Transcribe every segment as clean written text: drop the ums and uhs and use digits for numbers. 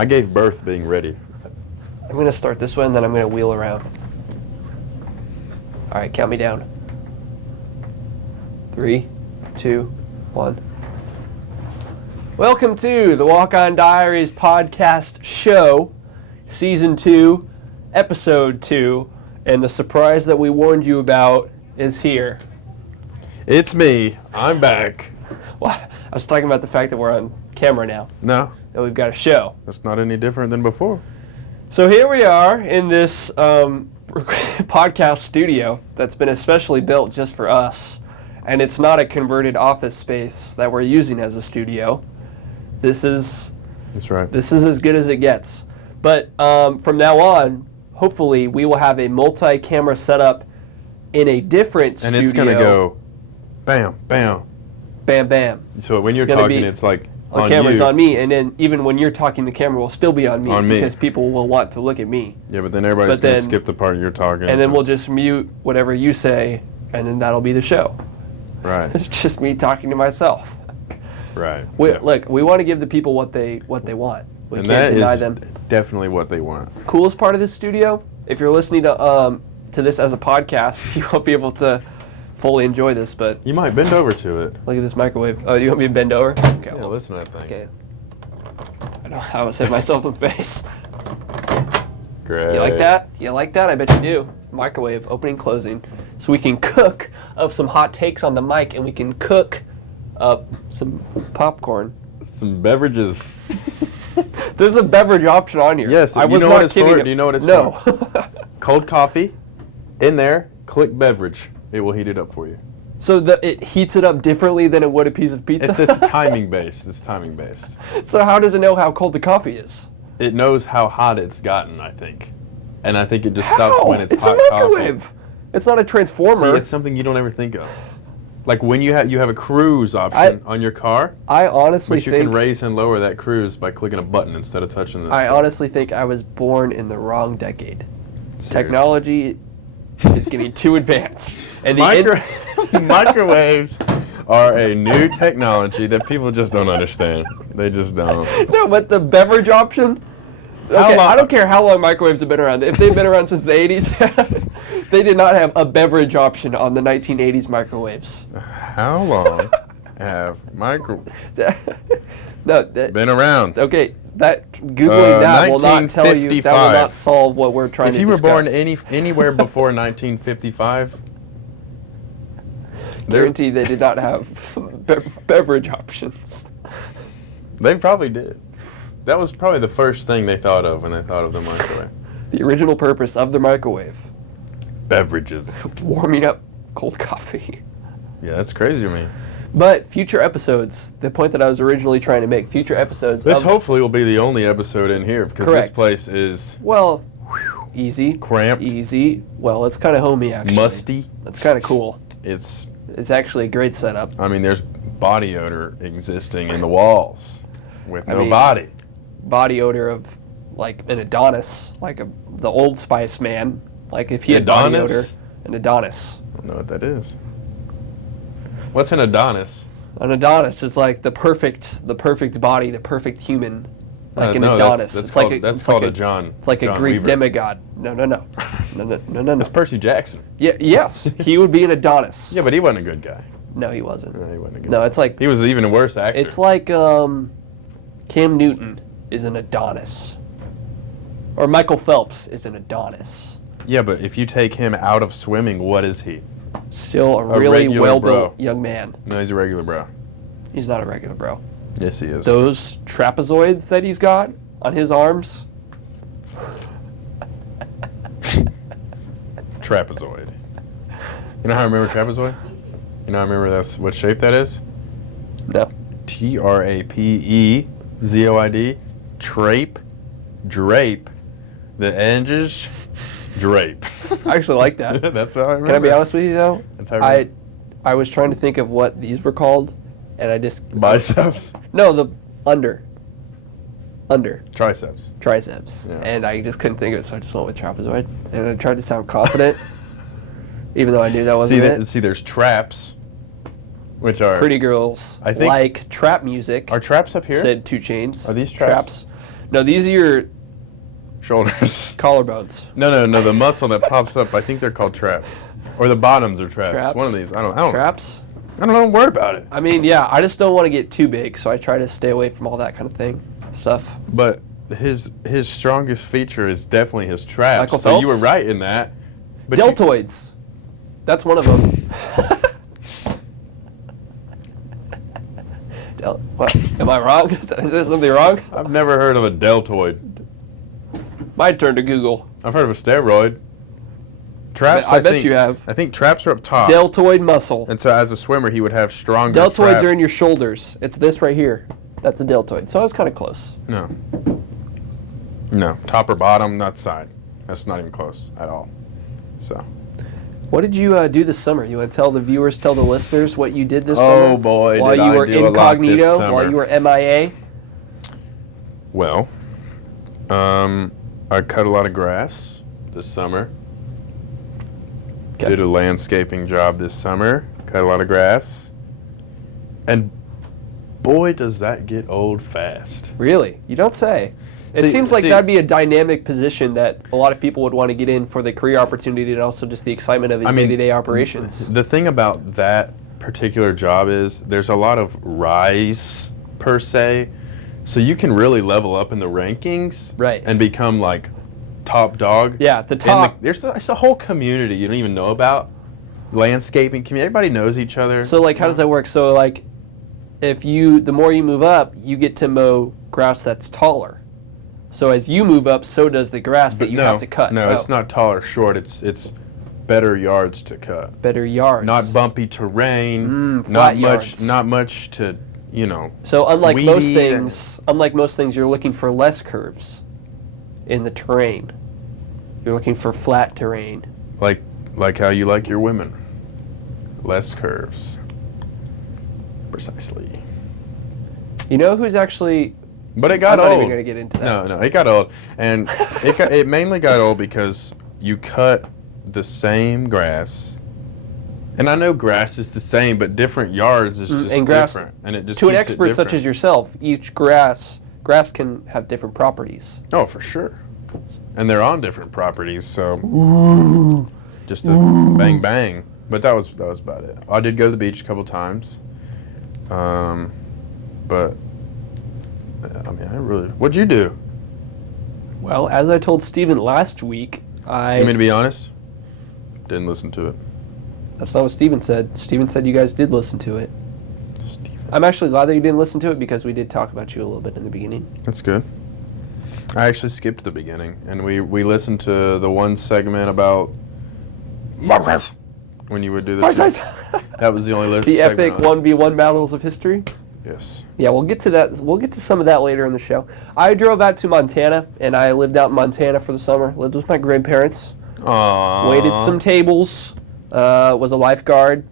I gave birth being ready. I'm going to start this way, and then I'm going to wheel around. All right, count me down. 3, 2, 1. Welcome to the Walk-On Diaries Podcast show, Season 2, Episode 2, and the surprise that we warned you about is here. It's me. I'm back. Well, I was talking about the fact that we're on camera now. No. And we've got a show. That's not any different than before. So here we are in this podcast studio that's been especially built just for us. And it's not a converted office space that we're using as a studio. That's right. This is as good as it gets. But from now on, hopefully we will have a multi-camera setup in a different studio. And it's going to go bam, bam. Bam, bam. So when you're talking, it's like on camera's on me, and then even when you're talking, the camera will still be on me because people will want to look at me. Yeah, but then everybody's going to skip the part you're talking. And then we'll just mute whatever you say, and then that'll be the show. Right. It's just me talking to myself. Right. Look, we want to give the people what they want. We can't deny them. Definitely what they want. Coolest part of this studio, if you're listening to this as a podcast, you won't be able to fully enjoy this, but you might bend over to it. Look at this microwave. Oh, you want me to bend over? Okay. Yeah, listen to that thing. Okay. I know how I hit myself in the face. Great. You like that? You like that? I bet you do. Microwave, opening, closing. So we can cook up some hot takes on the mic, and we can cook up some popcorn. Some beverages. There's a beverage option on here. Yes, I was not kidding. Do you know what it's for? No. Cold coffee, in there, click beverage. It will heat it up for you. So it heats it up differently than it would a piece of pizza? It's timing based. It's timing based. So how does it know how cold the coffee is? It knows how hot it's gotten, I think. And I think it just stops when it's hot coffee. It's a microwave. It's not a transformer. See, it's something you don't ever think of. Like when you have a cruise option on your car. I honestly think you can raise and lower that cruise by clicking a button instead of touching the. I honestly think I was born in the wrong decade. Seriously. Technology is getting too advanced. And microwaves are a new technology that people just don't understand. They just don't. No, but the beverage option. Okay, I don't care how long microwaves have been around. If they've been around since the 80s, they did not have a beverage option on the 1980s microwaves. How long have microwaves been around? Okay, Googling that will not tell you. That will not solve what we're trying to discuss. If you were born anywhere before 1955, guarantee they did not have beverage options. They probably did. That was probably the first thing they thought of when they thought of the microwave. The original purpose of the microwave. Beverages. Warming up cold coffee. Yeah, that's crazy to me. But future episodes, the point that I was originally trying to make, future episodes. This hopefully will be the only episode in here because this place is... Well, easy. Cramped. Easy. Well, it's kind of homey, actually. Musty. That's kind of cool. It's actually a great setup. I mean, there's body odor existing in the walls with no body. Body odor of like an Adonis, like the Old Spice man. Like if he had body odor, an Adonis. I don't know what that is. What's an Adonis? An Adonis is like the perfect body, the perfect human. Like an Adonis. That's called a John. It's like John a Greek Weaver. demigod. No. It's Percy Jackson. Yeah. Yes, he would be an Adonis. Yeah, but he wasn't a good guy. No, he wasn't. No, he wasn't a good guy. No, it's like he was even a worse actor. It's like Cam Newton is an Adonis, or Michael Phelps is an Adonis. Yeah, but if you take him out of swimming, what is he? Still a really well-built young man. No, he's a regular bro. He's not a regular bro. Yes, he is. Those trapezoids that he's got on his arms. Trapezoid. You know how I remember trapezoid? You know how I remember that's what shape that is? No. Trapezoid. Drape. The edges. Drape. I actually like that. That's what I remember. Can I be honest with you though? That's how I remember. I was trying to think of what these were called, and I just biceps. No, the under. Triceps. Yeah. And I just couldn't think of it, so I just went with trapezoid. And I tried to sound confident, even though I knew that wasn't it. See, there's traps, which are pretty girls. I think like trap music. Are traps up here? Said 2 Chainz. Are these traps? No, these are your shoulders. collarbones. No, the muscle that pops up. I think they're called traps, or the bottoms are traps. Traps? One of these. I don't. Traps? I don't know. Don't worry about it. I mean, yeah, I just don't want to get too big, so I try to stay away from all that kind of stuff. But his strongest feature is definitely his traps. Michael so you Phelps? were right in that. But Deltoids. That's one of them. What? Am I wrong? Is there something wrong? I've never heard of a deltoid. My turn to Google. I've heard of a steroid. Traps. I bet you have. I think traps are up top. Deltoid muscle. And so as a swimmer, he would have stronger Deltoids traps. are in your shoulders. It's this right here. That's a deltoid. So I was kind of close. No, top or bottom, not side. That's not even close at all. So. What did you do this summer? You want to tell the viewers, tell the listeners what you did this summer? Oh boy, while did you I were do a lot this incognito, summer. while you were MIA. Well, I cut a lot of grass this summer. Okay. Did a landscaping job this summer. Cut a lot of grass. And boy, does that get old fast. Really? You don't say. It seems like that'd be a dynamic position that a lot of people would want to get in for the career opportunity and also just the excitement of day-to-day operations. The thing about that particular job is there's a lot of rise, per se, so you can really level up in the rankings and become like top dog. Yeah, the top. There's a whole community you don't even know about. Landscaping community. Everybody knows each other. So like, how does that work? So like, the more you move up, you get to mow grass that's taller. So as you move up, so does the grass that you have to cut. No, it's not tall or short. It's better yards to cut. Better yards. Not bumpy terrain. Flat yards. Not much to, So unlike weedy most things, you're looking for less curves in the terrain. You're looking for flat terrain. Like how you like your women. Less curves. Precisely. You know who's actually... But it got old. I'm not even going to get into that. No, it got old. And it mainly got old because you cut the same grass. And I know grass is the same, but different yards is just different. And it just to an keeps it expert such different. as yourself, each grass can have different properties. Oh, for sure. And they're on different properties, so just a bang bang. But that was about it. I did go to the beach a couple times. But I mean, what'd you do? Well, as I told Steven last week, You mean to be honest? Didn't listen to it. That's not what Steven said. Steven said you guys did listen to it. I'm actually glad that you didn't listen to it because we did talk about you a little bit in the beginning. That's good. I actually skipped the beginning, and we listened to the one segment about when you would do this. That was the only list. The epic 1v1 battles of history. Yes. Yeah, we'll get to that. We'll get to some of that later in the show. I drove out to Montana, and I lived out in Montana for the summer. Lived with my grandparents. Aww. Waited some tables. Was a lifeguard.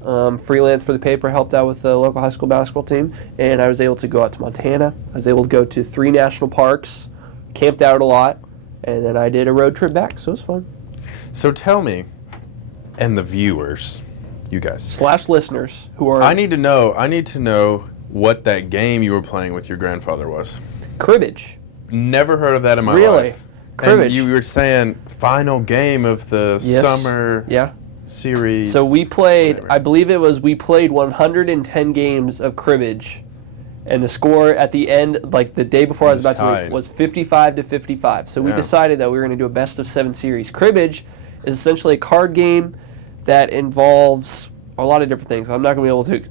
Freelance for the paper. Helped out with the local high school basketball team. And I was able to go out to Montana. I was able to go to 3 national parks. Camped out a lot. And then I did a road trip back, so it was fun. So tell me, and the viewers, you guys. / listeners who are... I need to know what that game you were playing with your grandfather was. Cribbage. Never heard of that in my Really? life. Cribbage. And you were saying final game of the summer series. So we played, whatever. I believe we played 110 games of cribbage. And the score at the end, like the day before I was about to leave, was 55-55. So we decided that we were going to do a best of 7 series. Cribbage is essentially a card game that involves a lot of different things. I'm not going to be able to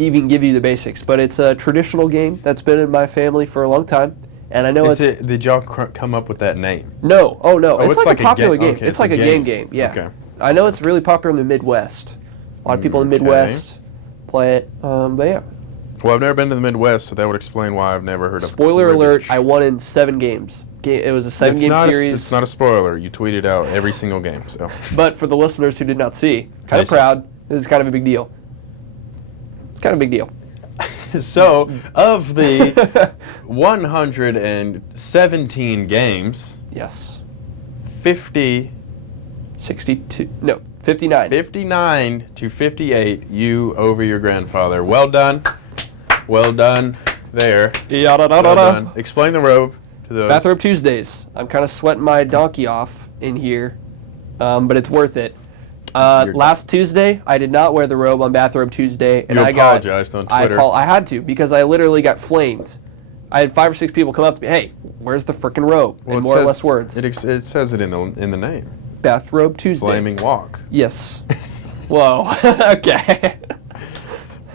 even give you the basics, but it's a traditional game that's been in my family for a long time. And I know Did y'all come up with that name? No. Oh, no. It's like a popular game. Okay, it's like a game, yeah. Okay. I know it's really popular in the Midwest. A lot of people in the Midwest play it, but yeah. Well, I've never been to the Midwest, so that would explain why I've never heard of Spoiler alert, cribbage. I won in 7 games. It was a 7-game series. It's not a spoiler. You tweeted out every single game. So. But for the listeners who did not see, kind of proud. This is kind of a big deal. It's kind of a big deal. So, of the 117 games, yes, 59 to 58, you over your grandfather. Well done. Well done there. Well done. Explain the robe. to those. Bathrobe Tuesdays. I'm kind of sweating my donkey off in here, but it's worth it. Last Tuesday, I did not wear the robe on Bathrobe Tuesday, and you I apologized on Twitter. I had to because I literally got flamed. I had 5 or 6 people come up to me, "Hey, where's the frickin' robe?" Well, in more or less words. It says it in the name. Bathrobe Tuesday. Flaming Walk. Yes. Whoa. Okay.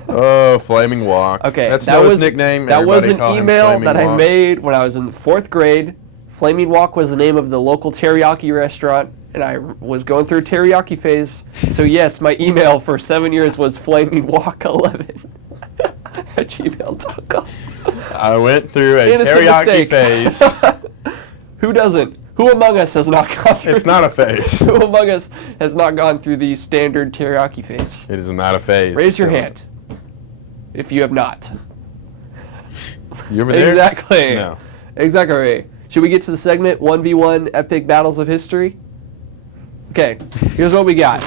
Oh, Flaming Walk. Okay. That's Noah's nickname. That was Everybody an call him email Flaming that I Walk. made when I was in the 4th grade. Flaming Walk was the name of the local teriyaki restaurant, and I was going through a teriyaki phase. So yes, my email for 7 years was flamingwalk11 at gmail.com. I went through a Innocent teriyaki mistake. phase. Who doesn't? Who among us has not gone through? It's not a phase. Who among us has not gone through the standard teriyaki phase? It is not a phase. Raise your hand if you have not. You ever there? Exactly. No. Exactly. Should we get to the segment 1v1 Epic Battles of History? Okay, here's what we got.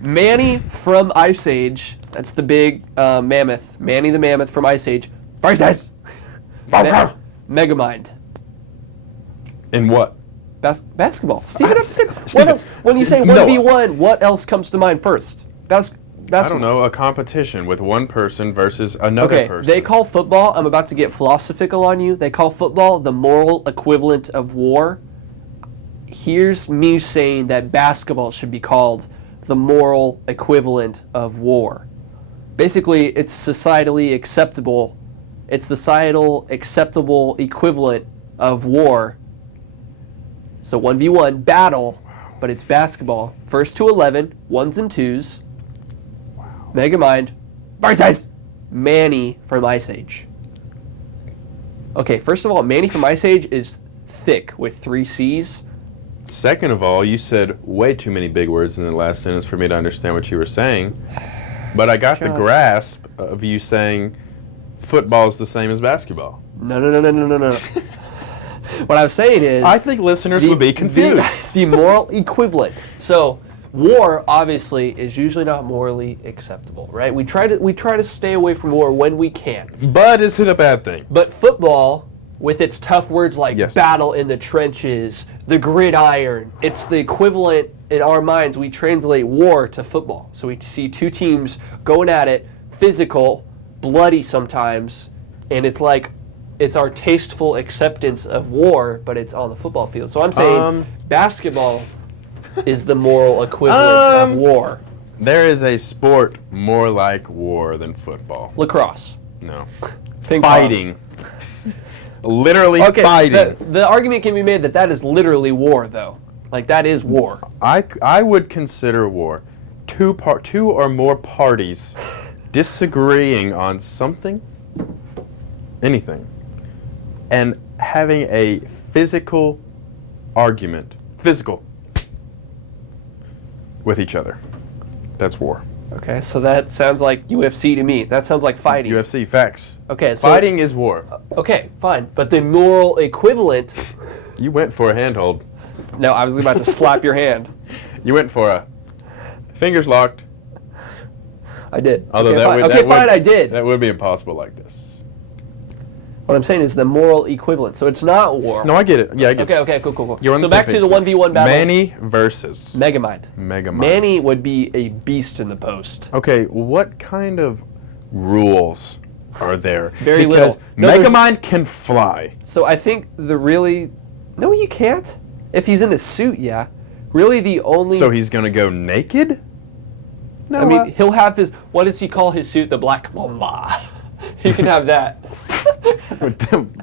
Manny from Ice Age. That's the big mammoth. Manny the Mammoth from Ice Age. Versus Megamind. In what? Basketball. Steven, Steven, when you say 1v1, what else comes to mind first? Basketball. I don't know, a competition with one person versus another person. They call football, I'm about to get philosophical on you, they call football the moral equivalent of war. Here's me saying that basketball should be called the moral equivalent of war. Basically, it's societally acceptable. It's the societal acceptable equivalent of war. So 1v1 battle, but it's basketball. First to 11, 1s and 2s. Megamind versus Manny from Ice Age. Okay, first of all, Manny from Ice Age is thick with 3 C's. Second of all, you said way too many big words in the last sentence for me to understand what you were saying. But I got the grasp of you saying football is the same as basketball. No. What I was saying is... I think listeners would be confused. The moral equivalent. So... war, obviously, is usually not morally acceptable, right? We try to stay away from war when we can. But is it a bad thing? But football, with its tough words like Yes. battle in the trenches, the gridiron, it's the equivalent in our minds. We translate war to football. So we see 2 teams going at it, physical, bloody sometimes, and it's like it's our tasteful acceptance of war, but it's on the football field. So I'm saying basketball is the moral equivalent of war. There is a sport more like war than football. Lacrosse. No. Ping Fighting. Literally fighting. The argument can be made that is literally war, though. Like, that is war. I would consider war two or more parties disagreeing on something, anything, and having a physical argument. Physical. With each other. That's war. Okay, so that sounds like UFC to me. That sounds like fighting. UFC, facts. Okay, so... fighting is war. Okay, fine. But the moral equivalent... You went for a handhold. No, I was about to slap your hand. You went for a... Fingers locked. I did. Although I did. That would be impossible like this. What I'm saying is the moral equivalent. So it's not war. No, I get it. Yeah, I get it. Okay, cool. You're on the so same back page to the 1v1 battles. Manny versus... Megamind. Manny would be a beast in the post. Okay, what kind of rules are there? Very because little. Megamind can fly. So I think No, you can't. If he's in a suit, yeah. Really the only... So he's going to go naked? No. I mean, he'll have his... What does he call his suit? The Black Mamba. He can have that.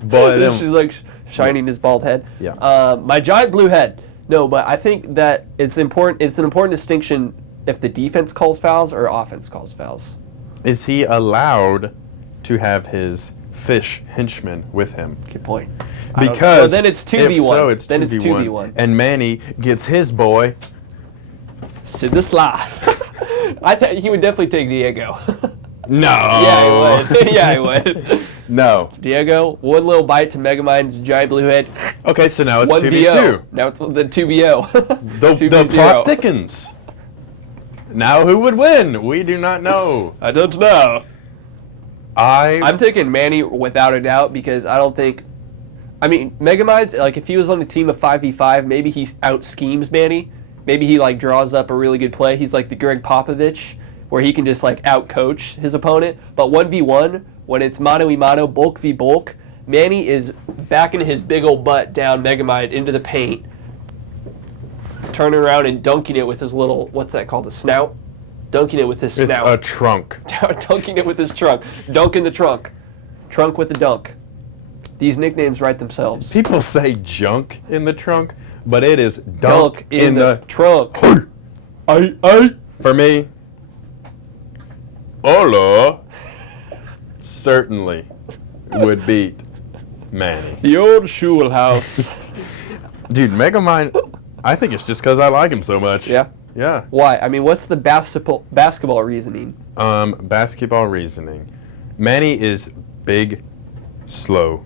Boy, she's like shining his bald head. Yeah. My giant blue head. No, but I think that it's important. It's an important distinction if the defense calls fouls or offense calls fouls. Is he allowed to have his fish henchman with him? Good point. Because then it's 2v1. So it's then 2v1. It's 2v1. And Manny gets his boy. Sid the Sloth. I thought he would definitely take Diego. No. Yeah, he would. Yeah, he would. No. Diego, one little bite to Megamind's giant blue head. Okay, so now it's 2v2. Now it's the 2v0. The plot thickens. Now who would win? We do not know. I don't know. I'm taking Manny without a doubt because I don't think I mean, Megamind's, like, if he was on a team of 5v5, maybe he out-schemes Manny. Maybe he, like, draws up a really good play. He's like the Greg Popovich, where he can just, like, out-coach his opponent. But 1v1, when it's mano-y-mano, bulk v bulk, Manny is backing his big old butt down Megamind into the paint, turning around and dunking it with his little, what's that called, a snout? Dunking it with his snout. It's a trunk. Dunking it with his trunk. Dunk in the trunk. Trunk with the dunk. These nicknames write themselves. People say junk in the trunk, but it is Dunk in the trunk. For me, Ola certainly would beat Manny. The old Schul house. Dude, Megamind, I think it's just because I like him so much. Yeah? Yeah. Why? I mean, what's the basketball reasoning? Basketball reasoning. Manny is big, slow.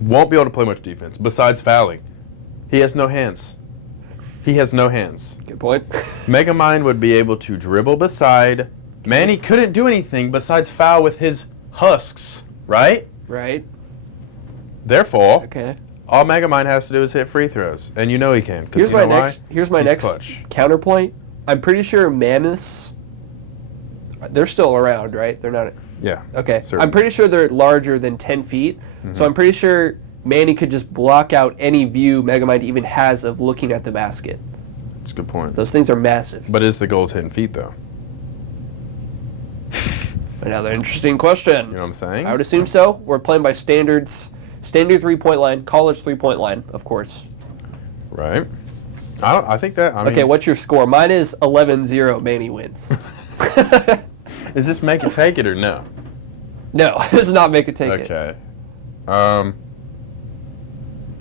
Won't be able to play much defense besides fouling. He has no hands. He has no hands. Good point. Megamind would be able to dribble beside. Manny couldn't do anything besides foul with his husks, right? Right. Therefore, Okay. all Megamind has to do is hit free throws, and you know he can. Here's my next He's clutch. counterpoint. I'm pretty sure mammoths, they're still around, right? They're not. Yeah. Okay. Certainly. I'm pretty sure they're larger than 10 feet. So I'm pretty sure Manny could just block out any view Megamind even has of looking at the basket. That's a good point. Those things are massive. But is the goal 10 feet, though? Another interesting question. You know what I'm saying? I would assume so. We're playing by standards. Standard three-point line, college three-point line, of course. Right. I think that, I mean... Okay, what's your score? Mine is 11-0, Manny wins. Is this make it take it or no? No, this is not make it take it. Okay.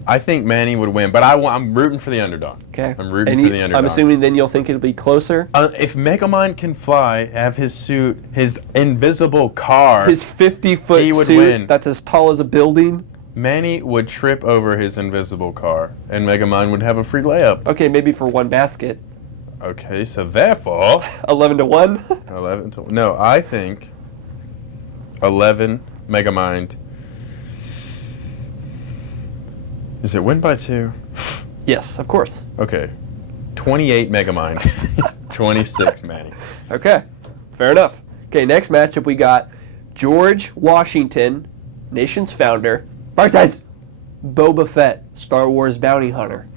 I think Manny would win, but I'm rooting for the underdog. Okay. I'm rooting for the underdog. I'm assuming then you'll think it'll be closer? If Megamind can fly, have his suit, his invisible car... His 50-foot he would suit win. that's as tall as a building? Manny would trip over his invisible car, and Megamind would have a free layup. Okay, maybe for one basket. Okay, so therefore... 11-1? 11 to... No, I think 11 Megamind... Is it win by 2? Yes, of course. Okay. 28 Megamind. 26 Manny. Okay, fair enough. Okay, next matchup we got George Washington, nation's founder, versus Boba Fett, Star Wars bounty hunter.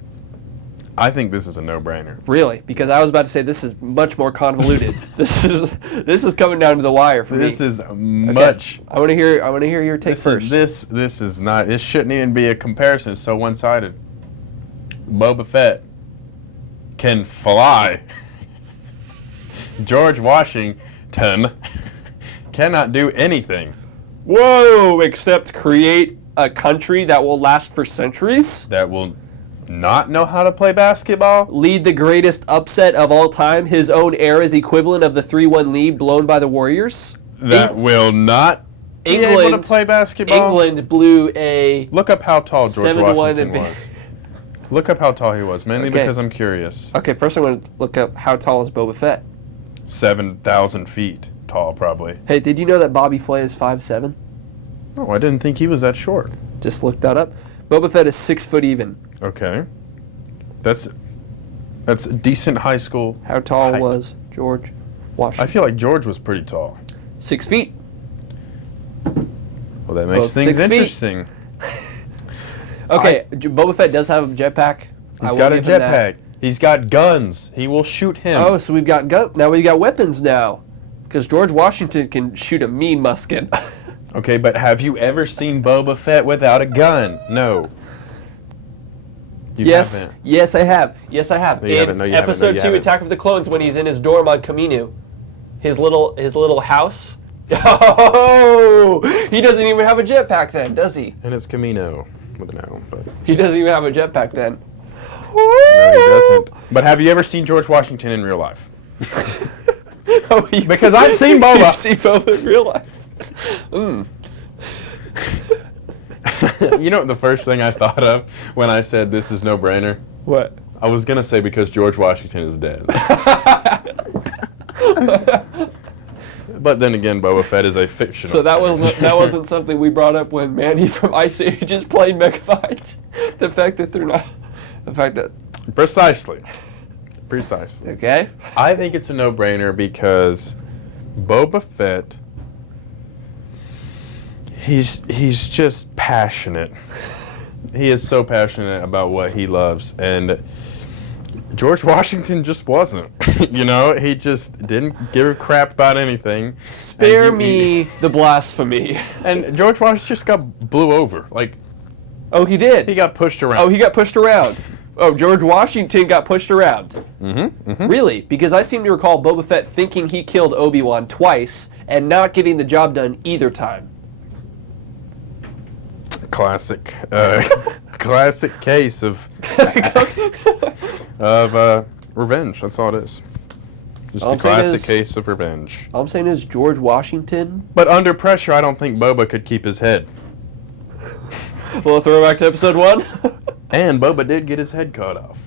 I think this is a no-brainer. Really? Because I was about to say this is much more convoluted. This is coming down to the wire for me. This is much. I want to hear your take first. This is not. This shouldn't even be a comparison. It's so one-sided. Boba Fett can fly. George Washington cannot do anything. Whoa! Except create a country that will last for centuries. That will not know how to play basketball. Lead the greatest upset of all time. His own era's equivalent of the 3-1 lead blown by the Warriors. That will not be able to play basketball. England blew a... Look up how tall George 7-1 Washington was. Look up how tall he was, mainly Okay. because I'm curious. Okay, first I'm going to look up how tall is Boba Fett. 7,000 feet tall, probably. Hey, did you know that Bobby Flay is 5'7"? Oh, I didn't think he was that short. Just looked that up. Boba Fett is 6 foot even. Okay. That's decent high school. How tall height. was George Washington? I feel like George was pretty tall. 6 feet. Well, that makes Both things 6 feet. interesting. Okay, Boba Fett does have a jetpack. He's got a jetpack. He's got guns. He will shoot him. Oh, so we've got now we've got weapons now, because George Washington can shoot a mean musket. Okay, but have you ever seen Boba Fett without a gun? No. You haven't. Yes, I have. Yes, I have. No, you haven't. No, you haven't. Episode No, you 2, haven't. Attack of the Clones, when he's in his dorm on Kamino, his little house. Oh, he doesn't even have a jetpack then, does he? And it's Camino with an O, but He doesn't even have a jetpack then. no, he doesn't. But have you ever seen George Washington in real life? Oh, Because I've seen Boba. You've seen Boba in real life. You know what the first thing I thought of when I said this is no-brainer? What? I was going to say because George Washington is dead. But then again, Boba Fett is a fictional. So that wasn't something we brought up when Mandy from Ice Ages played Megabyte. The fact that Precisely. Okay. I think it's a no-brainer because Boba Fett, he's just passionate. He is so passionate about what he loves, and George Washington just wasn't. He just didn't give a crap about anything. Spare me the blasphemy. And George Washington just got blew over. Oh, he did? He got pushed around. Oh, he got pushed around. Oh, George Washington got pushed around. Mm-hmm. Really? Because I seem to recall Boba Fett thinking he killed Obi-Wan twice and not getting the job done either time. Classic case of revenge. That's all it is. Just a classic case of revenge. All I'm saying is George Washington. But under pressure, I don't think Boba could keep his head. Well, throwback to episode 1. And Boba did get his head cut off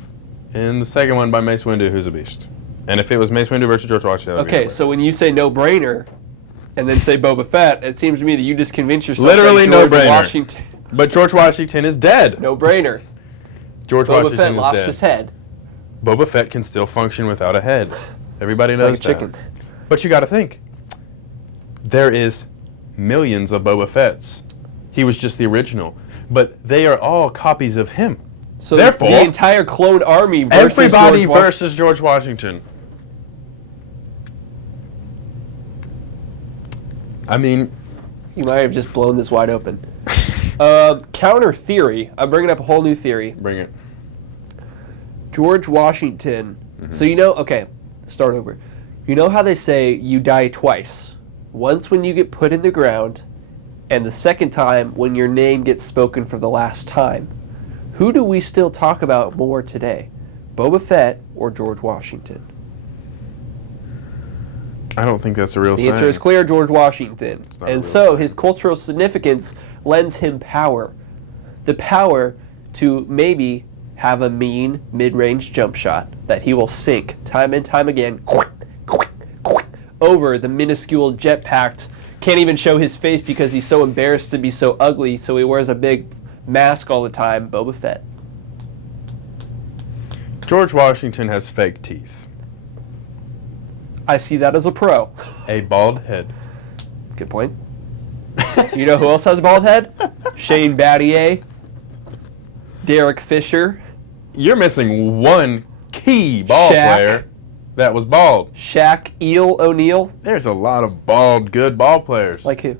in the second one by Mace Windu, who's a beast. And if it was Mace Windu versus George Washington, okay, so when you say no-brainer and then say Boba Fett, it seems to me that you just convinced yourself literally that George no-brainer. Washington. But George Washington is dead. No-brainer. George Boba Washington Fett is lost dead. his head. Boba Fett can still function without a head. Everybody knows that. Chicken. But you got to think, there is millions of Boba Fetts. He was just the original, but they are all copies of him. So therefore, the entire clone army versus everybody George versus George Washington. I mean, you might have just blown this wide open. Counter theory. I'm bringing up a whole new theory. Bring it. George Washington. Mm-hmm. So okay, start over. You know how they say you die twice? Once when you get put in the ground, and the second time when your name gets spoken for the last time. Who do we still talk about more today? Boba Fett or George Washington? I don't think that's a real The answer is clear, George Washington. And so his cultural significance lends him power. The power to maybe have a mean mid-range jump shot that he will sink time and time again over the minuscule jet-packed. Can't even show his face because he's so embarrassed to be so ugly, so he wears a big mask all the time. Boba Fett. George Washington has fake teeth. I see that as a pro. A bald head. Good point. You know who else has a bald head? Shane Battier. Derek Fisher. You're missing one key ball player that was bald. Shaquille O'Neal. There's a lot of bald, good ball players. Like who?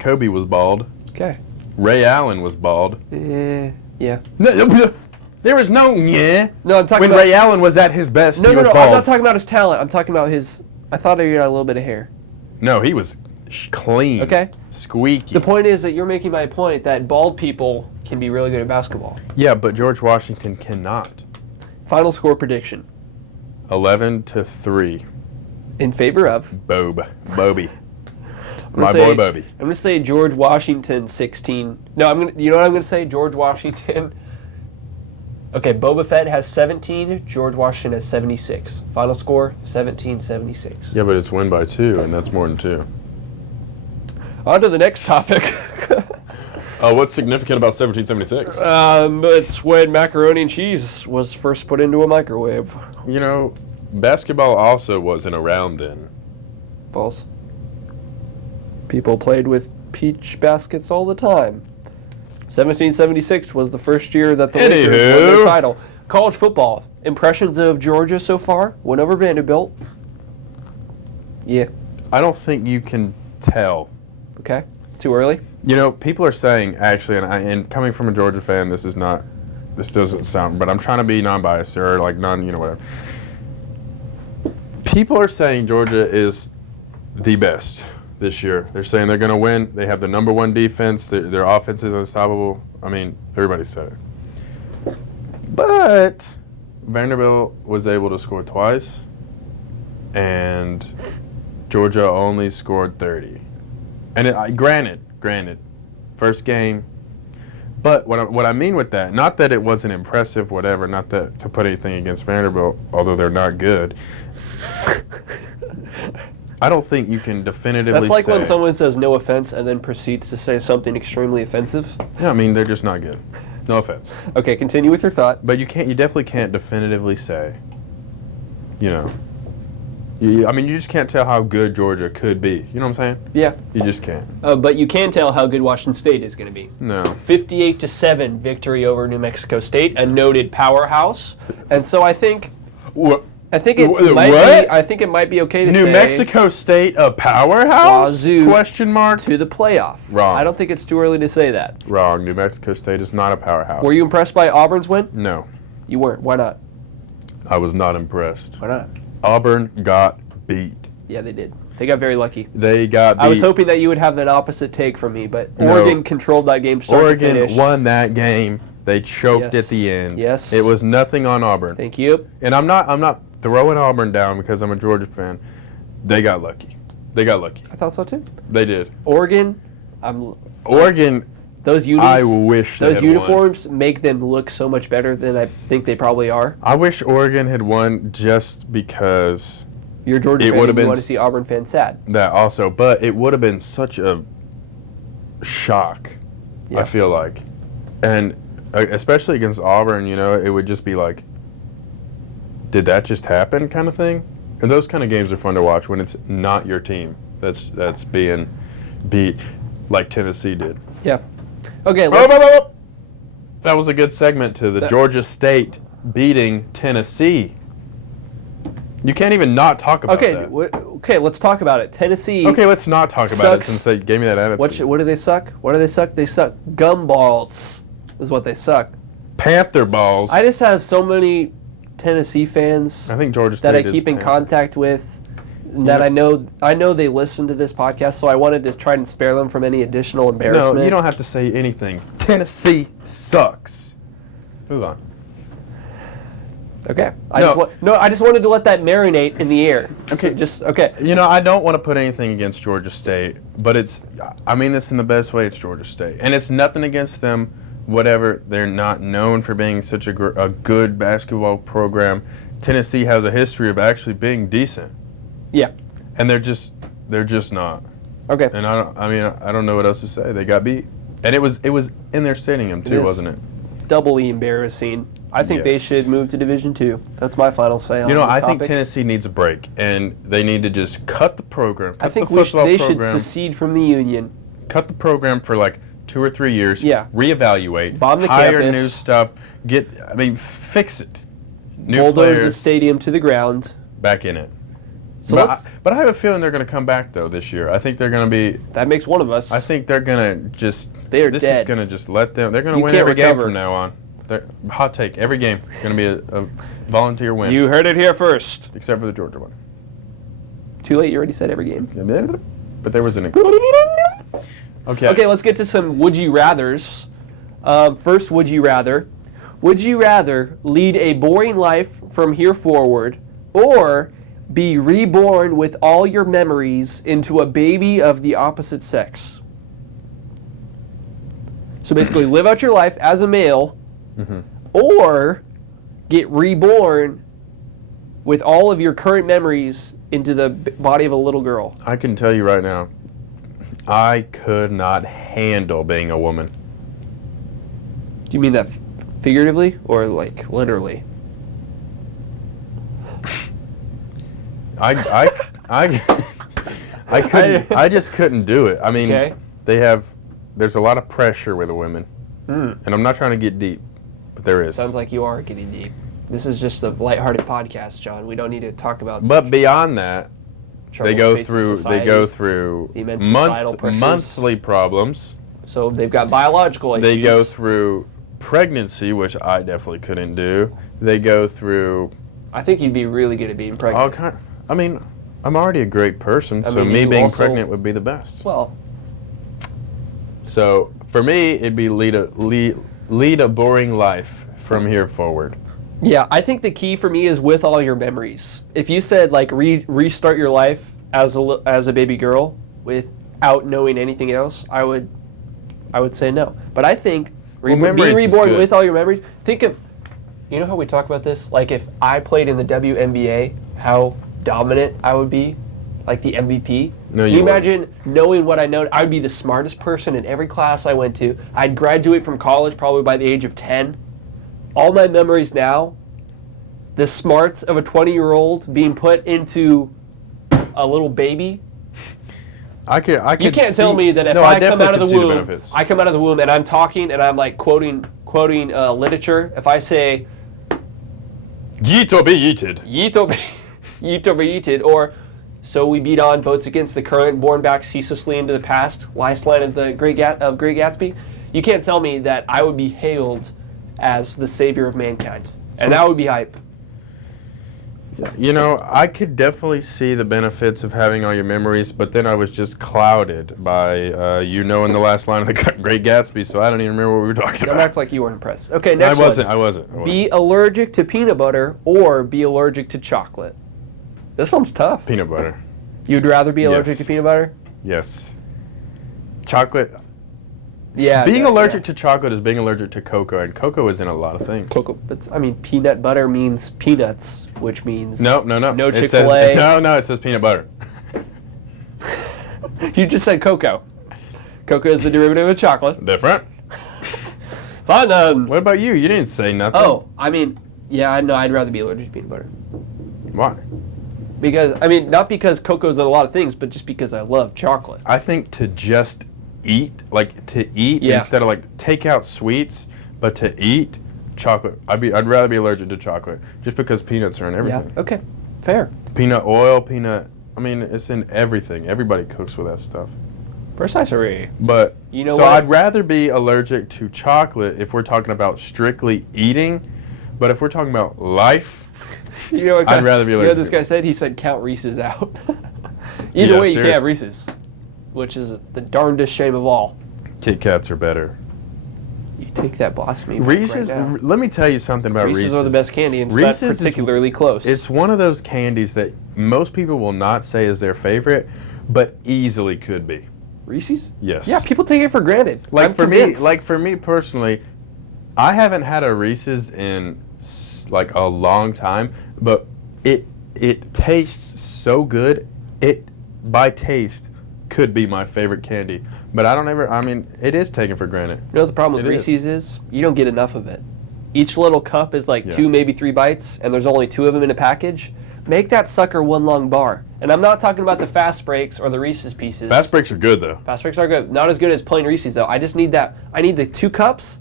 Kobe was bald. Okay. Ray Allen was bald. Yeah. No, there was no yeah. No, I'm talking when about Ray Allen was at his best. No, he was I'm bald. not talking about his talent. I'm talking about his. I thought he had a little bit of hair. No, he was clean. Okay. Squeaky. The point is that you're making my point that bald people can be really good at basketball. Yeah, but George Washington cannot. Final score prediction. 11-3. In favor of? Bobby. My boy Bobby. I'm going to say George Washington 16. No, you know what I'm going to say? George Washington. Okay, Boba Fett has 17. George Washington has 76. Final score, 17-76. Yeah, but it's win by 2, and that's more than 2. On to the next topic. What's significant about 1776? It's when macaroni and cheese was first put into a microwave. You know, basketball also wasn't around then. False. People played with peach baskets all the time. 1776 was the first year that the Lakers won their title. College football. Impressions of Georgia so far? Went over Vanderbilt. Yeah. I don't think you can tell. Okay. Too early? You know, people are saying, actually, and coming from a Georgia fan, this doesn't sound, but I'm trying to be non-biased or like whatever. People are saying Georgia is the best this year. They're saying they're going to win. They have the number 1 defense. Their offense is unstoppable. I mean, everybody said it. But Vanderbilt was able to score twice, and Georgia only scored 30. And granted, first game. But what I mean with that, not that it wasn't impressive, whatever, not that to put anything against Vanderbilt, although they're not good. I don't think you can definitively That's like say. when someone says no offense and then proceeds to say something extremely offensive. Yeah, I mean, they're just not good. No offense. Okay, continue with your thought. But you definitely can't definitively say, I mean, you just can't tell how good Georgia could be. You know what I'm saying? Yeah. You just can't. But you can tell how good Washington State is going to be. No. 58-7 victory over New Mexico State, a noted powerhouse. And so I think What? it might be okay to say New Mexico State a powerhouse? Wazoo Question mark? to the playoff. Wrong. I don't think it's too early to say that. Wrong. New Mexico State is not a powerhouse. Were you impressed by Auburn's win? No. You weren't. Why not? I was not impressed. Why not? Auburn got beat. Yeah, they did. They got very lucky. They got beat. I was hoping that you would have that opposite take from me, but No. Oregon controlled that game start to finish. Oregon won that game. They choked Yes. at the end. Yes. It was nothing on Auburn. Thank you. And I'm not throwing Auburn down because I'm a Georgia fan. They got lucky. They got lucky. I thought so too. They did. Oregon, Oregon, those unis, I wish they those had won. uniforms make them look so much better than I think they probably are. I wish Oregon had won just because You're a Georgia It fan would've and you been want to see Auburn fans sad. that also, but it would have been such a shock, Yeah. I feel like. And especially against Auburn, it would just be like, did that just happen kind of thing? And those kind of games are fun to watch when it's not your team that's being beat like Tennessee did. Yeah. Okay, That was a good segment to the Georgia State beating Tennessee. You can't even not talk about that. Okay, let's talk about it. Tennessee. Okay, let's not talk about it sucks. since they gave me that attitude. What do they suck? What do they suck? They suck gumballs is what they suck. Panther balls. I just have so many Tennessee fans I think Georgia State that I is keep in Panther. contact with, that I know they listen to this podcast, so I wanted to try and spare them from any additional embarrassment. No, you don't have to say anything. Tennessee sucks. Move on. Okay. I just wanted to let that marinate in the air. Okay. Okay. I don't want to put anything against Georgia State, but I mean this in the best way, it's Georgia State. And it's nothing against them, whatever. They're not known for being such a good basketball program. Tennessee has a history of actually being decent. Yeah. And they're just not. Okay. And I don't know what else to say. They got beat. And it was in their stadium too, wasn't it? Doubly embarrassing. I think they Yes. should move to Division II. That's my final say on the I topic. think Tennessee needs a break, and they need to just cut the program. I think the football they should program, secede from the union. cut the program for like 2 or 3 years. Yeah. Reevaluate. Bomb the hire campus. new stuff. Fix it. New Bulldoze the players stadium to the ground. back in it. So but I have a feeling they're going to come back though this year. I think they're going to be. that makes one of us. I think they're going to just. They are this dead. is going to just let them. They're going to You win can't every game recover. from now on. Hot take. Every game going to be a volunteer win. You heard it here first. Except for the Georgia one. Too late. You already said every game. But there was an exception. Okay. Okay, let's get to some would you rathers. First, would you rather? Would you rather lead a boring life from here forward, or be reborn with all your memories into a baby of the opposite sex? So basically, live out your life as a male, or get reborn with all of your current memories into the body of a little girl. I can tell you right now, I could not handle being a woman. Do you mean that figuratively or like literally? I couldn't. I just couldn't do it. I mean, Okay. there's a lot of pressure with the women, and I'm not trying to get deep, but there is. Sounds like you are getting deep. This is just a lighthearted podcast, John. We don't need to talk about But beyond that, they troubles go facing through society, the immense societal pressures. monthly problems. So they've got biological issues. They go through pregnancy, which I definitely couldn't do. They go through I think you'd be really good at being all pregnant. kind. I mean, I'm already a great person, I so mean, me you being also- pregnant would be the best. Well, So for me, it'd be lead a boring life from here forward. yeah, I think the key for me is with all your memories. If you said like restart your life as a baby girl without knowing anything else, I would say no. But I think being memories is reborn good. with all your memories. Think of, you know how we talk about this? Like if I played in the WNBA, how dominant I would be. like the MVP. No, Can you you imagine knowing what I know? I'd be the smartest person in every class I went to. I'd graduate from college probably by the age of 10. All my memories now, the smarts of a 20-year-old being put into a little baby. I could You can't tell me that if I come out of the womb, I come out of the womb and I'm talking and I'm like quoting literature. If I say, "Yeet or be yeeted," "Yeet or be yeeted," or "So we beat on boats against the current, borne back ceaselessly into the past," last line of the Great Gatsby. You can't tell me that I would be hailed as the savior of mankind, and that would be hype. You know, I could definitely see the benefits of having all your memories, but then I was just clouded by knowing the last line of the Great Gatsby, so I don't even remember what we were talking about. Don't act like you weren't impressed. Okay, next one. I wasn't. Be allergic to peanut butter or be allergic to chocolate. This one's tough. Peanut butter. You'd rather be allergic to peanut butter? Yes. Chocolate. Yeah. Being allergic to chocolate is being allergic to cocoa, and cocoa is in a lot of things. Cocoa, but I mean, peanut butter means peanuts, which means No Chick-fil-A. It says peanut butter. You just said cocoa. Cocoa is the derivative of chocolate. Different. Fine then. What about you? You didn't say nothing. Oh, I mean, yeah, no, I'd rather be allergic to peanut butter. Why? Because, I mean, not because cocoa's in a lot of things, but just because I love chocolate. I think to just eat, instead of like take out sweets, but to eat chocolate. I'd rather be allergic to chocolate just because peanuts are in everything. Yeah. Okay. Fair. Peanut oil, I mean, it's in everything. Everybody cooks with that stuff. Precisely. But you know so what? I'd rather be allergic to chocolate if we're talking about strictly eating, but if we're talking about life, you know what I'd rather be allergic. You know what this guy said? He said count Reese's out. Either way, you can't have Reese's, which is the darndest shame of all. Kit Kats are better. You take that blasphemy. Reese's. Right now. Let me tell you something about Reese's. Reese's are the best candy, and Reese's it's not particularly close. It's one of those candies that most people will not say is their favorite, but easily could be. Reese's? Yes. Yeah, people take it for granted. Like for me personally, I haven't had a Reese's in like a long time, but it tastes so good. It by taste could be my favorite candy, but it is taken for granted. You know what the problem with Reese's is? You don't get enough of it. Each little cup is like 2, maybe 3 bites, and there's only 2 of them in a package. Make that sucker one long bar. And I'm not talking about the Fast Breaks or the Reese's Pieces. Fast Breaks are good, though. Fast Breaks are good. Not as good as plain Reese's, though. I just need that. I need the 2 cups.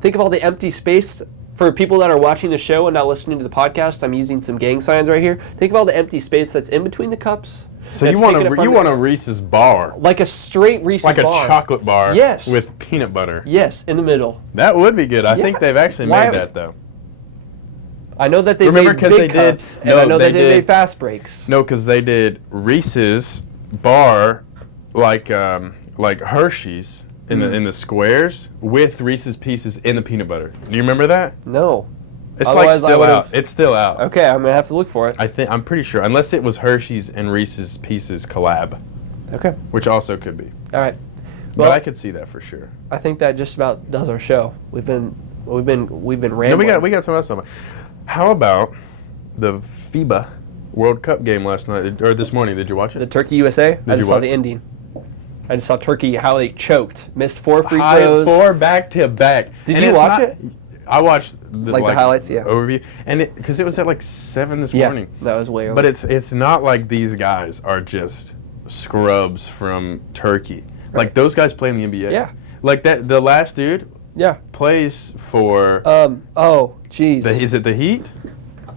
Think of all the empty space. For people that are watching the show and not listening to the podcast, I'm using some gang signs right here. Think of all the empty space that's in between the cups. So you want a Reese's bar. Like a straight Reese's bar. Like a chocolate bar. Yes. With peanut butter. Yes, in the middle. That would be good. I think they've actually made that, though. I know that they made big cups, and I know that they made Fast Breaks. No, because they did Reese's bar, like Hershey's in the squares with Reese's Pieces in the peanut butter. Do you remember that? No. It's still out. It's still out. Okay, I'm gonna have to look for it. I'm pretty sure, unless it was Hershey's and Reese's Pieces collab. Okay. Which also could be. All right. Well, but I could see that for sure. I think that just about does our show. We've been rambling. No, we got some other stuff. How about the FIBA World Cup game last night or this morning? Did you watch it? The Turkey USA. I just saw the ending. I just saw Turkey how they choked, missed 4 free throws. 4 back to back. Did you watch it? I watched the highlights, yeah. Overview, and because it was at like 7 this morning. That was way early. But it's not like these guys are just scrubs from Turkey. Right. Like those guys play in the NBA. Yeah. Like the last dude. Yeah. Plays for. Oh, jeez. Is it the Heat?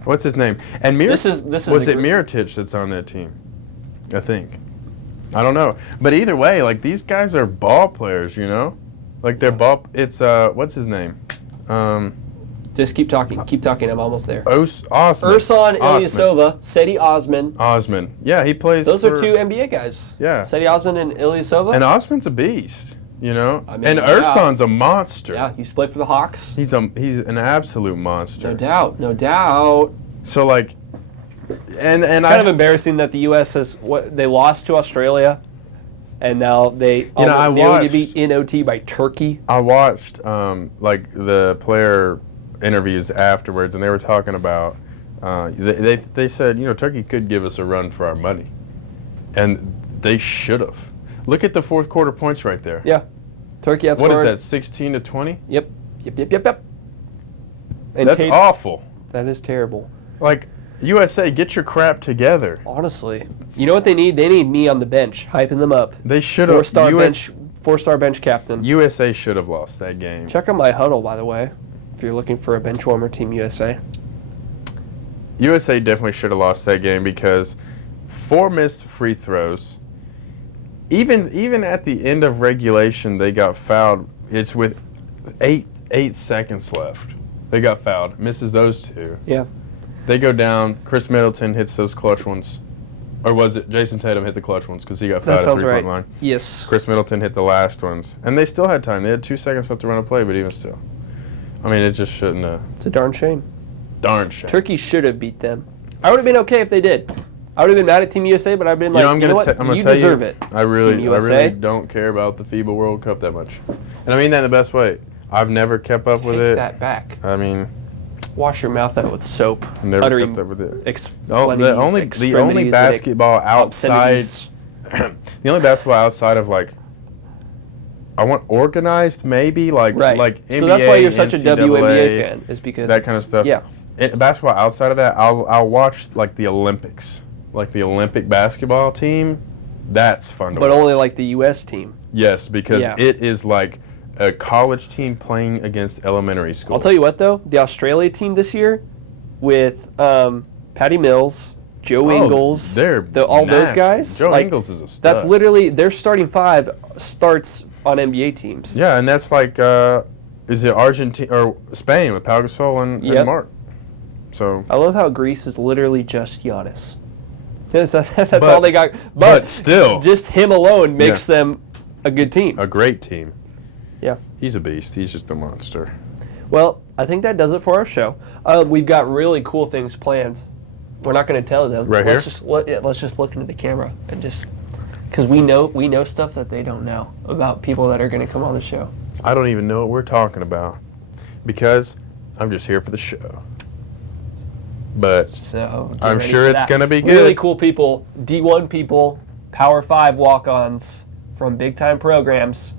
What's his name? And this is was it Mirotic that's on that team? I think. I don't know, but either way, like these guys are ball players, you know. Like they're ball. It's what's his name? Just keep talking. Keep talking. I'm almost there. Osman. Ersan Ilyasova, Seti Osman. Osman. Yeah, he plays. Those are 2 NBA guys. Yeah. Seti Osman and Ilyasova. And Osman's a beast, you know. And Ersan's a monster. Yeah, he used to play for the Hawks. He's an absolute monster. No doubt. So like, and it's kind of embarrassing that the U.S. they lost to Australia. And now they only beat in OT by Turkey. I watched like the player interviews afterwards, and they were talking about they said, you know, Turkey could give us a run for our money, And they should have. Look at the fourth quarter points right there. Yeah. Turkey outscored. What is that, 16 to 20? Yep. And That's awful. That is terrible. Like, USA, get your crap together. Honestly. You know what they need? They need me on the bench, hyping them up. They should have. Four-star bench captain. USA should have lost that game. Check out my huddle, by the way, if you're looking for a bench warmer, Team USA. USA definitely should have lost that game because 4 missed free throws. Even at the end of regulation, they got fouled. It's with 8 seconds left. They got fouled. Misses those 2. Yeah. They go down. Chris Middleton hits those clutch ones. Or was it Jason Tatum hit the clutch ones because he got fouled at 3-point line? Yes. Chris Middleton hit the last ones. And they still had time. They had 2 seconds left to run a play, but even still. I mean, it just shouldn't have. It's a darn shame. Darn shame. Turkey should have beat them. I would have been okay if they did. I would have been mad at Team USA, but I've been like, I'm you know what? I'm You deserve it. I really don't care about the FIBA World Cup that much. And I mean that in the best way. I've never kept up with it. Take that back. I mean, wash your mouth out with soap. Never kept up with it. The only basketball outside the only basketball outside of like I want organized maybe like NBA. So that's why you're such a NCAA, WNBA fan, is because that kind of stuff. Yeah. Basketball outside of that, I'll watch like the Olympics, like the Olympic basketball team. That's fun to watch. But only like the U.S. team. Yes, because it is like a college team playing against elementary school. I'll tell you what, though. The Australia team this year with Patty Mills, Joe Ingles, all those guys. Joe Ingles is a stud. That's literally their starting 5 starts on NBA teams. Yeah, and that's like, is it Argentina or Spain with Pau Gasol and Mark? So I love how Greece is literally just Giannis. That's all they got. But still, just him alone makes them a good team. A great team. Yeah. He's a beast. He's just a monster. Well, I think that does it for our show. We've got really cool things planned. We're not going to tell them. Here? Let's just look into the camera and just because we know stuff that they don't know about people that are going to come on the show. I don't even know what we're talking about because I'm just here for the show. But so I'm sure it's going to be good. Really cool people, D1 people, Power 5 walk-ons from big-time programs,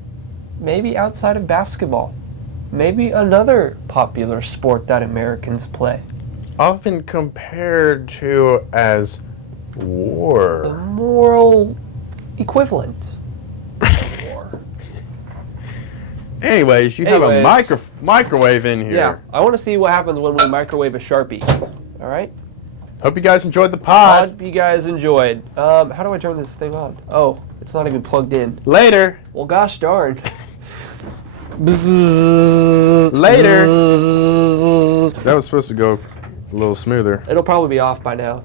maybe outside of basketball, maybe another popular sport that Americans play. Often compared to as war. The moral equivalent of war. Anyways, you have a microwave in here. Yeah, I want to see what happens when we microwave a Sharpie. All right? Hope you guys enjoyed the pod. Hope you guys enjoyed. How do I turn this thing on? Oh, it's not even plugged in. Later. Well, gosh darn. Later. That was supposed to go a little smoother. It'll probably be off by now.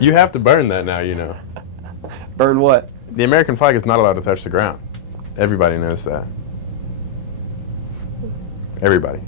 You have to burn that now, you know. Burn what? The American flag is not allowed to touch the ground. Everybody knows that. Everybody.